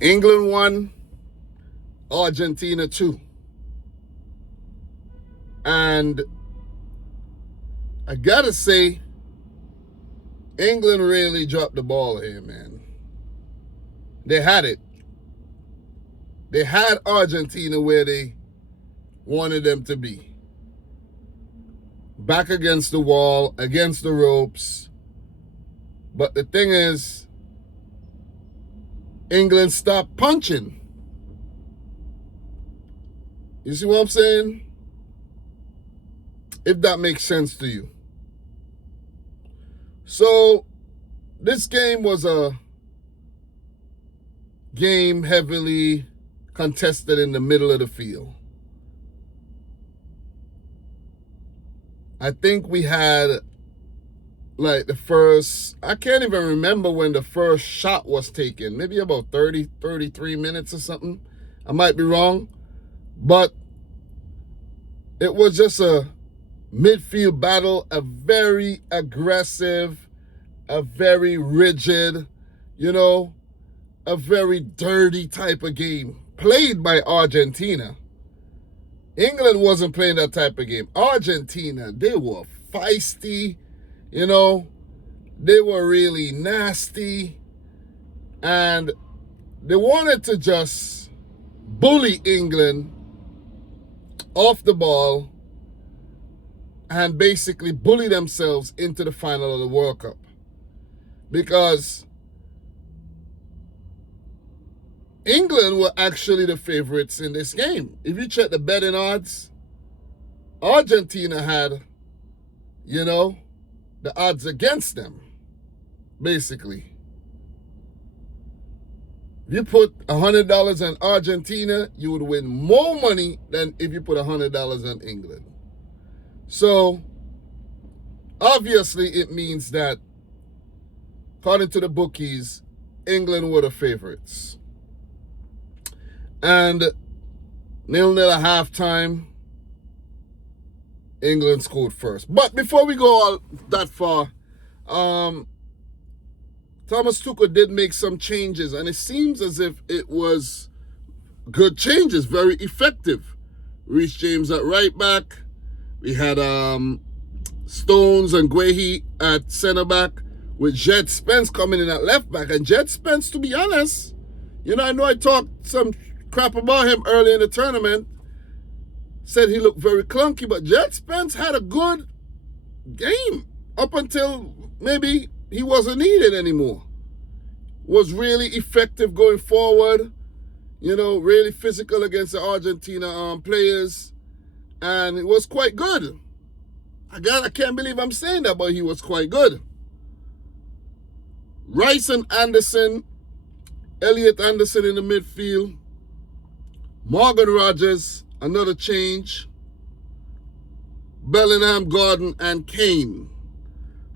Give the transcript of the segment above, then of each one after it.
England won, Argentina 2. And I gotta say, England really dropped the ball here, man. They had it. They had Argentina where they wanted them to be. Back against the wall, against the ropes. But the thing is, England stopped punching. You see what I'm saying? If that makes sense to you. So, this game was a game heavily contested in the middle of the field. I think we had like the first, I can't even remember when the first shot was taken. Maybe about 30, 33 minutes or something. I might be wrong. But it was just a midfield battle, a very aggressive, a very rigid, a very dirty type of game played by Argentina. England wasn't playing that type of game. Argentina, they were feisty, they were really nasty, and they wanted to just bully England off the ball and basically bully themselves into the final of the World Cup. Because England were actually the favorites in this game. If you check the betting odds, Argentina had, the odds against them, basically. If you put $100 on Argentina, you would win more money than if you put $100 on England. So, obviously, it means that, according to the bookies, England were the favorites. And 0-0 at halftime, England scored first. But before we go all that far, Thomas Tuchel did make some changes, and it seems as if it was good changes, very effective. Reece James at right back. We had Stones and Guehi at center back, with Jed Spence coming in at left back. And Jed Spence, to be honest, I know I talked some crap about him early in the tournament, said he looked very clunky, but Jed Spence had a good game up until maybe he wasn't needed anymore. Was really effective going forward, really physical against the Argentina players, and it was quite good. I can't believe I'm saying that, but he was quite good. Rice and Anderson, Elliot Anderson in the midfield, Morgan Rogers, another change, Bellingham, Gordon, and Kane.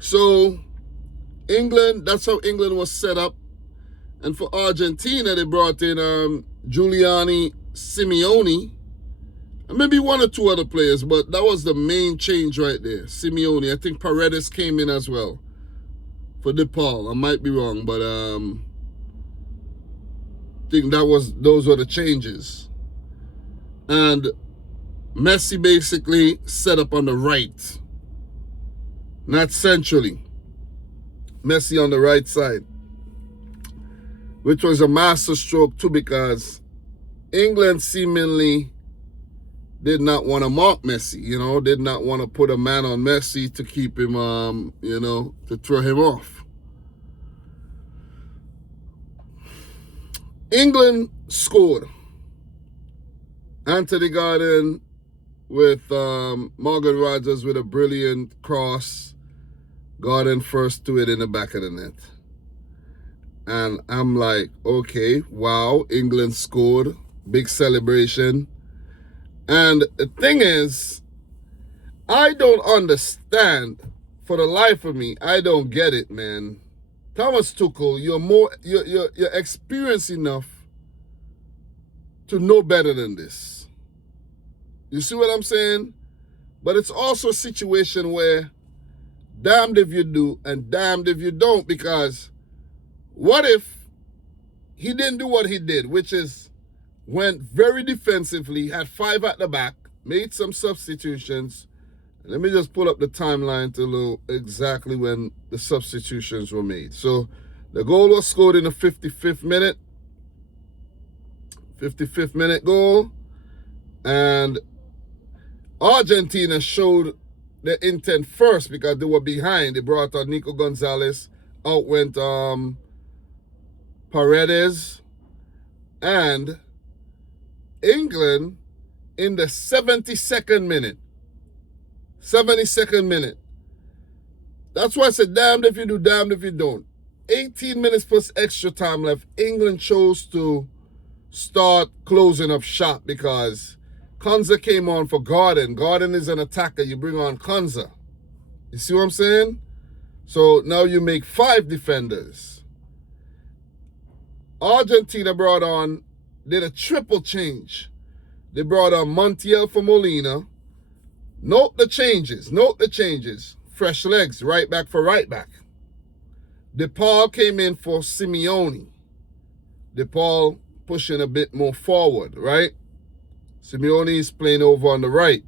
So, England, that's how England was set up. And for Argentina, they brought in Giuliani, Simeone, and maybe one or two other players, but that was the main change right there, Simeone. I think Paredes came in as well for DePaul. I might be wrong, but I think those were the changes. And Messi basically set up on the right, not centrally. Messi on the right side, which was a master stroke too, because England seemingly did not want to mark Messi, did not want to put a man on Messi to keep him, to throw him off. England scored. Anthony Gordon with Morgan Rogers with a brilliant cross. Gordon first to it in the back of the net. And I'm like, okay, wow, England scored. Big celebration. And the thing is, I don't understand, for the life of me, I don't get it, man. Thomas Tuchel, you're experienced enough to know better than this. You see what I'm saying? But it's also a situation where damned if you do and damned if you don't, because what if he didn't do what he did, which is went very defensively, had 5 at the back, made some substitutions. Let me just pull up the timeline to know exactly when the substitutions were made. So the goal was scored in the 55th minute. 55th minute goal. And Argentina showed their intent first because they were behind. They brought on Nico Gonzalez. Out went Paredes. And England in the 72nd minute. 72nd minute. That's why I said damned if you do, damned if you don't. 18 minutes plus extra time left. England chose to start closing up shop because Konza came on for Gordon. Gordon is an attacker. You bring on Konza. You see what I'm saying? So now you make 5 defenders. Argentina did a triple change. They brought on Montiel for Molina. Note the changes. Fresh legs, right back for right back. DePaul came in for Simeone. DePaul pushing a bit more forward, right? Simeone is playing over on the right.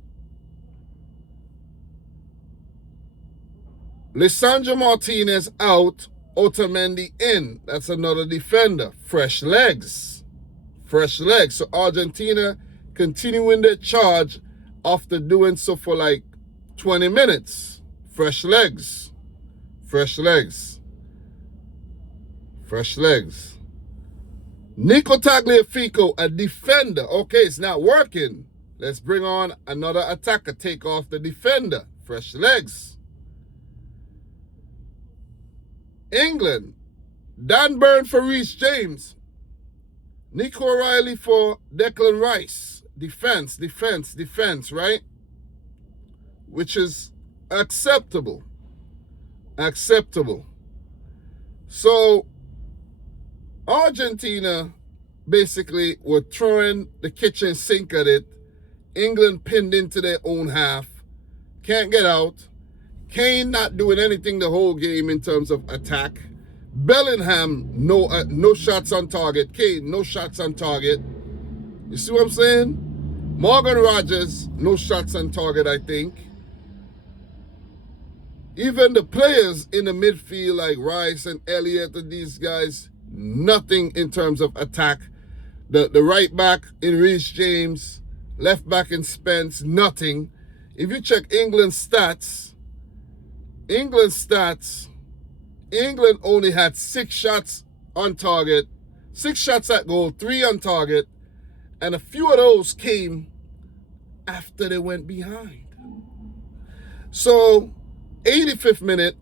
Lisandro Martinez out, Otamendi in. That's another defender. Fresh legs. So Argentina continuing their charge after doing so for like 20 minutes. Fresh legs. Nico Tagliafico, a defender. Okay, it's not working. Let's bring on another attacker. Take off the defender. Fresh legs. England. Dan Burn for Reece James. Nico O'Reilly for Declan Rice. Defense, right? Which is acceptable. So Argentina basically were throwing the kitchen sink at it. England pinned into their own half. Can't get out. Kane not doing anything the whole game in terms of attack. Bellingham, no shots on target. Kane, no shots on target. You see what I'm saying? Morgan Rogers, no shots on target, I think. Even the players in the midfield like Rice and Elliott and these guys, nothing in terms of attack. The right back in Reece James, left back in Spence, nothing. If you check England's stats, England only had 6 shots on target, 6 shots at goal, 3 on target, and a few of those came after they went behind. So, 85th minute,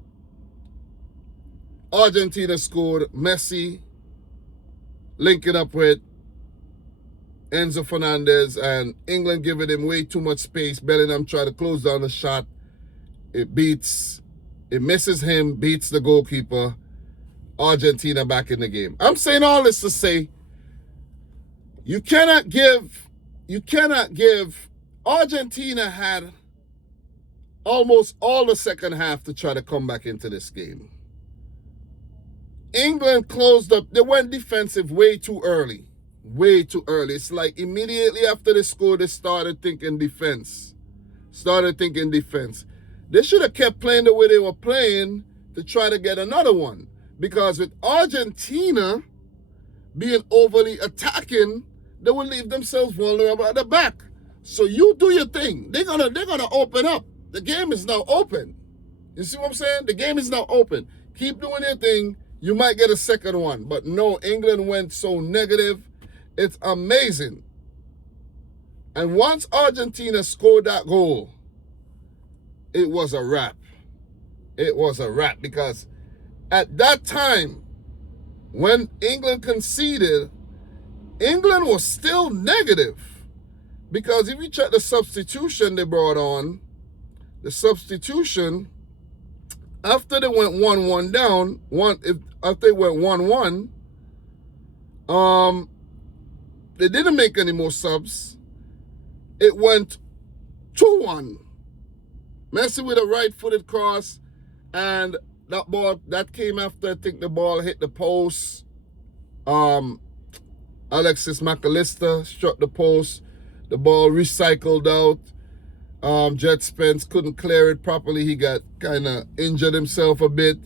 Argentina scored. Messi linking up with Enzo Fernandez, and England giving him way too much space. Bellingham tried to close down the shot. It misses him, beats the goalkeeper. Argentina back in the game. I'm saying all this to say, you cannot give, Argentina had almost all the second half to try to come back into this game. England closed up. They went defensive way too early. It's like immediately after they scored, they started thinking defense. They should have kept playing the way they were playing to try to get another one. Because with Argentina being overly attacking, they will leave themselves vulnerable at the back. So you do your thing. They're gonna open up. The game is now open. You see what I'm saying? The game is now open. Keep doing your thing. You might get a second one. But no, England went so negative. It's amazing. And once Argentina scored that goal, it was a wrap. Because at that time, when England conceded, England was still negative. Because if you check the substitution they brought on, after they went 1-1 down, after they went 1-1, they didn't make any more subs. It went 2-1. Messi with a right-footed cross, and that ball that came after I think the ball hit the post. Alexis McAllister struck the post. The ball recycled out. Jet Spence couldn't clear it properly. He got kind of injured himself a bit.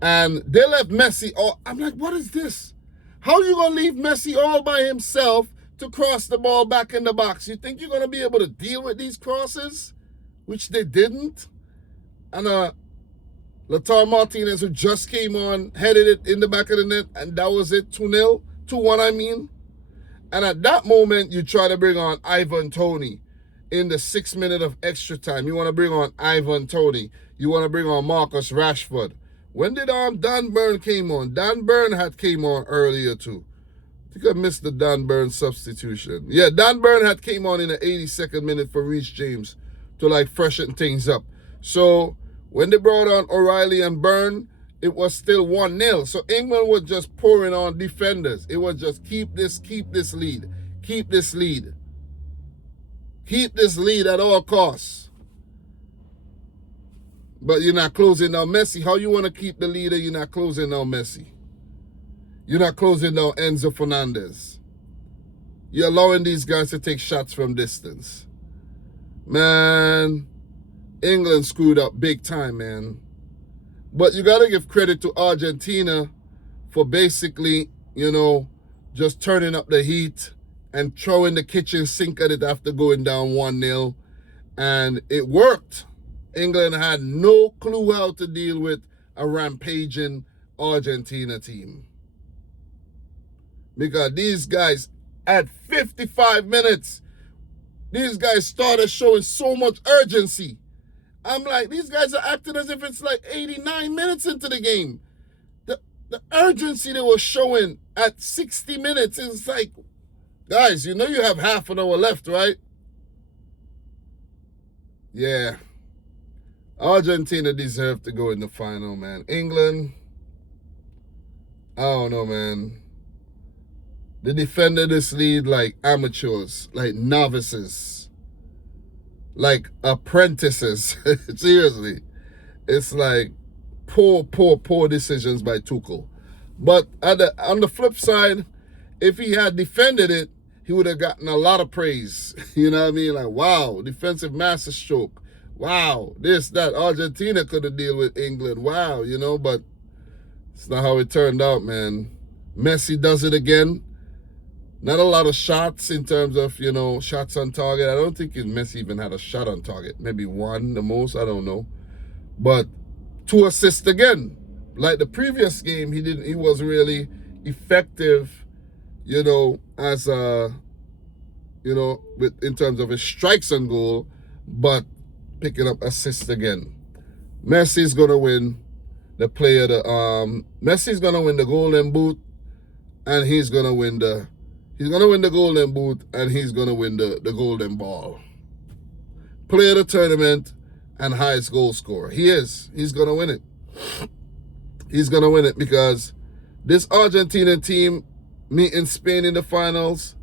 And they left Messi all. I'm like, what is this? How are you going to leave Messi all by himself to cross the ball back in the box? You think you're going to be able to deal with these crosses? Which they didn't. And Lautaro Martinez, who just came on, headed it in the back of the net, and that was it, 2-0, 2-1 I mean. And at that moment, you try to bring on Ivan Toney in the 6 minute of extra time. You want to bring on Ivan Toney. You want to bring on Marcus Rashford. When did Dan Burn came on? Dan Burn had came on earlier too. I think I missed the Dan Burn substitution. Yeah, Dan Burn had came on in the 82nd minute for Reece James to like freshen things up. So when they brought on O'Reilly and Burn, it was still 1-0. So England was just pouring on defenders. It was just keep this lead. Keep this lead. Keep this lead at all costs. But you're not closing down Messi. How you want to keep the leader? You're not closing down Messi. You're not closing down Enzo Fernandez. You're allowing these guys to take shots from distance. Man, England screwed up big time, man. But you got to give credit to Argentina for basically, just turning up the heat and throwing the kitchen sink at it after going down 1-0. And it worked. England had no clue how to deal with a rampaging Argentina team. Because these guys, at 55 minutes, these guys started showing so much urgency. I'm like, these guys are acting as if it's like 89 minutes into the game. The urgency they were showing at 60 minutes is like, guys, you have half an hour left, right? Yeah. Argentina deserved to go in the final, man. England, I don't know, man. They defended this lead like amateurs, like novices, like apprentices. Seriously. It's like poor decisions by Tuchel. But on the flip side, if he had defended it, he would have gotten a lot of praise. You know what I mean? Like, wow, defensive masterstroke. Wow, this, that. Argentina could have dealt with England. Wow, but it's not how it turned out, man. Messi does it again. Not a lot of shots in terms of, shots on target. I don't think Messi even had a shot on target. Maybe one, the most, I don't know. But 2 assists again. Like the previous game, he wasn't really effective, as in terms of his strikes on goal, but picking up assists again. Messi's gonna win Messi's gonna win the Golden Boot, and he's gonna win the Golden Boot, and he's gonna win the Golden Ball. Player of the tournament and highest goal scorer. He's gonna win it. He's gonna win it because this Argentina team meeting Spain in the finals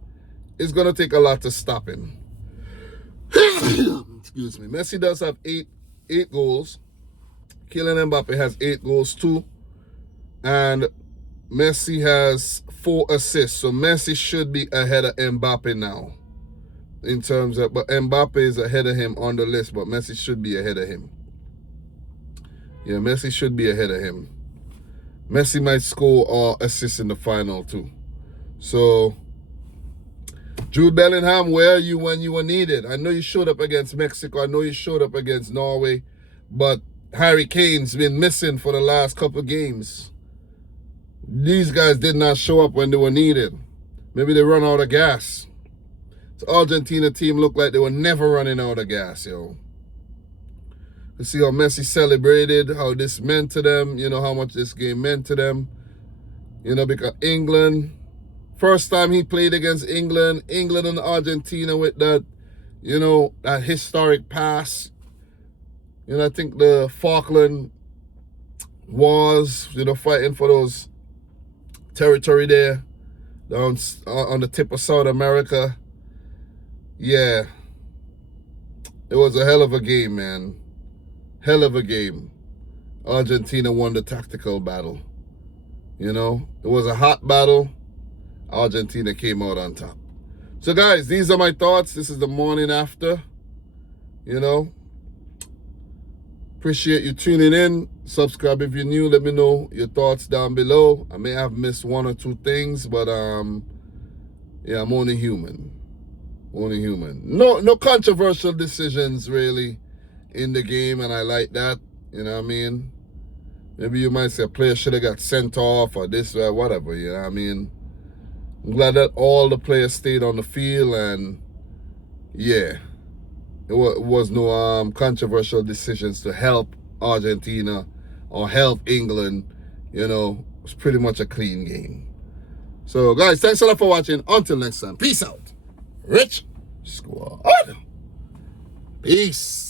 is gonna take a lot to stop him. Excuse me. Messi does have eight goals. Kylian Mbappe has 8 goals too. And Messi has 4 assists. So Messi should be ahead of Mbappe now. But Mbappe is ahead of him on the list, but Messi should be ahead of him. Yeah, Messi should be ahead of him. Messi might score or assist in the final too. So, Jude Bellingham, where are you when you were needed? I know you showed up against Mexico. I know you showed up against Norway. But Harry Kane's been missing for the last couple games. These guys did not show up when they were needed. Maybe they run out of gas. The Argentina team looked like they were never running out of gas, yo. You see how Messi celebrated, how this meant to them, how much this game meant to them. Because England, first time he played against England and Argentina with that, that historic pass. I think the Falkland Wars, fighting for those territory there on the tip of South America. Yeah. It was a hell of a game, man. Hell of a game. Argentina won the tactical battle. It was a hot battle. Argentina came out on top. So guys, these are my thoughts. This is the morning after. You know, appreciate you tuning in. Subscribe if you're new. Let me know your thoughts down below. I may have missed one or two things, but yeah, I'm only human. Only human. No controversial decisions really in the game, and I like that. You know what I mean? Maybe you might say a player should have got sent off or this or whatever. You know what I mean? I'm glad that all the players stayed on the field, and yeah, it was no controversial decisions to help Argentina or help England. You know, it's pretty much a clean game. So guys, thanks a lot for watching. Until next time, peace out. Rich Squad. Peace.